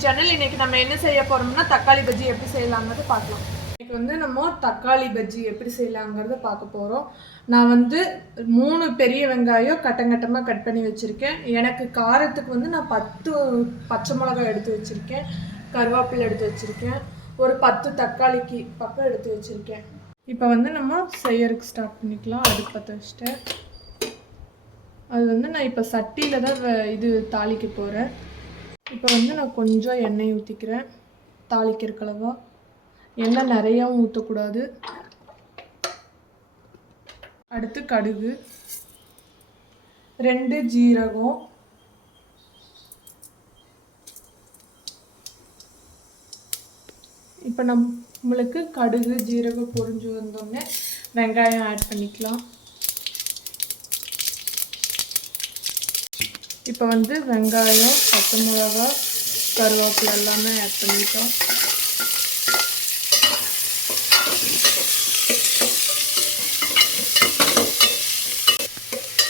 Channel இன்னைக்கு நம்ம என்ன செய்ய போறோம்னா தக்காளி பஜ்ஜி எப்படி செய்யலாங்கிறது பார்க்கலாம். இன்னைக்கு வந்து நம்ம தக்காளி பஜ்ஜி எப்படி செய்யலாங்கிறத பார்க்க போகிறோம் நான் வந்து மூணு பெரிய வெங்காயம் கட்டங்கட்டமாக கட் பண்ணி வச்சுருக்கேன். எனக்கு காரத்துக்கு வந்து நான் பத்து பச்சை மிளகாய் எடுத்து வச்சுருக்கேன். கருவேப்பிலை எடுத்து வச்சுருக்கேன். ஒரு பத்து தக்காளிக்கு பக்கம் எடுத்து வச்சுருக்கேன். இப்போ வந்து நம்ம செய்யறதுக்கு ஸ்டார்ட் பண்ணிக்கலாம். அதுக்கு பற்ற வச்சுட்டேன். அது வந்து நான் இப்போ சட்டியில் தான் வ- இது தாளிக்க போகிறேன் இப்போ வந்து நான் கொஞ்சம் எண்ணெய் ஊற்றிக்கிறேன் தாளிக்கிற கலவா எண்ணெய் நிறையாவும் ஊற்றக்கூடாது அடுத்து கடுகு. ரெண்டு ஜீரகம். இப்போ நம்மளுக்கு கடுகு ஜீரகம் பொரிஞ்சு வந்தோடனே வெங்காயம் ஆட் பண்ணிக்கலாம். இப்போ வந்து வெங்காயம் பச்சை மிளகா கருவேப்பிலை எல்லாமே ஆட் பண்ணிட்டோம்.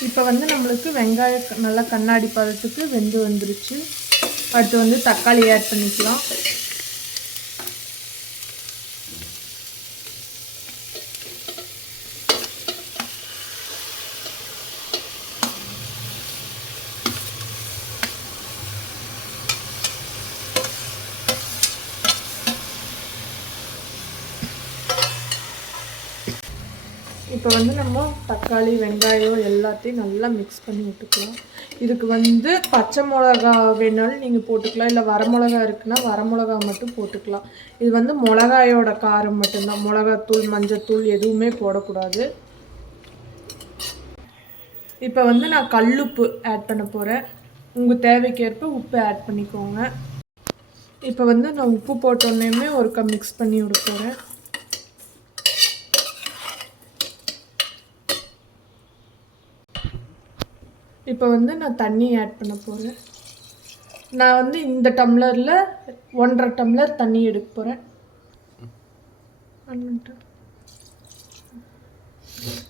இப்போ வந்து நம்மளுக்கு வெங்காயம் நல்லா கண்ணாடி பதத்துக்கு வெந்து வந்துருச்சு. அடுத்து வந்து தக்காளி ஆட் பண்ணிக்கலாம். இப்போ வந்து நம்ம தக்காளி வெங்காயம் எல்லாத்தையும் நல்லா மிக்ஸ் பண்ணி விட்டுக்கலாம். இதுக்கு வந்து பச்சை மிளகா வேணாலும் நீங்கள் போட்டுக்கலாம். இல்லை வரமிளகா இருக்குன்னா வரமிளகா மட்டும் போட்டுக்கலாம். இது வந்து மிளகாயோட காரம் மட்டும்தான். மிளகாத்தூள் மஞ்சத்தூள் எதுவுமே போடக்கூடாது. இப்போ வந்து நான் கல்லுப்பு ஆட் பண்ண போகிறேன் உங்கள் தேவைக்கேற்ப உப்பு ஆட் பண்ணிக்கோங்க. இப்போ வந்து நான் உப்பு போட்டோன்னே ஒருக்கா மிக்ஸ் பண்ணி விட போகிறேன் இப்போ வந்து நான் தண்ணி ஆட் பண்ண போகிறேன் நான் வந்து இந்த டம்ளரில் ஒன்றரை டம்ளர் தண்ணி எடுக்க போகிறேன்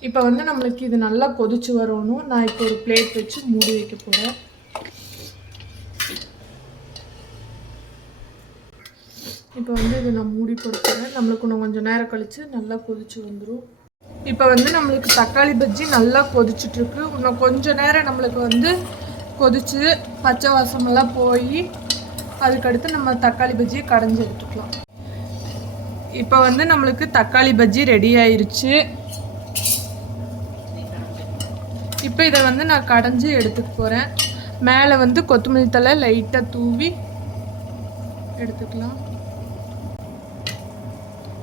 இப்போ வந்து நம்மளுக்கு இது நல்லா கொதிச்சு வரணும். நான் இப்போ ஒரு பிளேட் வச்சு மூடி வைக்க போகிறேன் இப்போ வந்து இதை நான் மூடி போடுறேன் நம்மளுக்கு இன்னும் கொஞ்சம் நேரம் கழித்து நல்லா கொதிச்சு வந்துடும் இப்போ வந்து நம்மளுக்கு தக்காளி பஜ்ஜி நல்லா கொதிச்சிட்டுருக்கு இன்னும் கொஞ்ச நேரம் நம்மளுக்கு வந்து கொதிச்சு பச்சை வாசமெல்லாம் போய் அதுக்கடுத்து நம்ம தக்காளி பஜ்ஜியை கடைஞ்சி எடுத்துக்கலாம். இப்போ வந்து நம்மளுக்கு தக்காளி பஜ்ஜி ரெடி ஆயிருச்சு. இப்போ இதை வந்து நான் கடைஞ்சி எடுத்துக்க போகிறேன் மேலே வந்து கொத்தமல்லி தலை லைட்டாக தூவி எடுத்துக்கலாம்.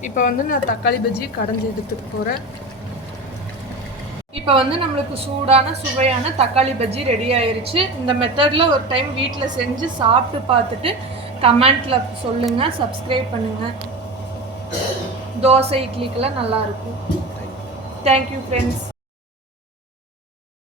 இப்போ வந்து நான் தக்காளி பஜ்ஜி கடைஞ்சி எடுத்துக்க போகிறேன் இப்போ வந்து நம்மளுக்கு சூடான சுவையான தக்காளி பஜ்ஜி ரெடி ஆயிருச்சு. இந்த மெத்தடில் ஒரு டைம் வீட்டில் செஞ்சு சாப்பிட்டு பார்த்துட்டு கமெண்ட்டில் சொல்லுங்கள் சப்ஸ்கிரைப் பண்ணுங்கள் தோசை இட்லிக்கெல்லாம் நல்லாயிருக்கும் தேங்க்யூ ஃப்ரெண்ட்ஸ்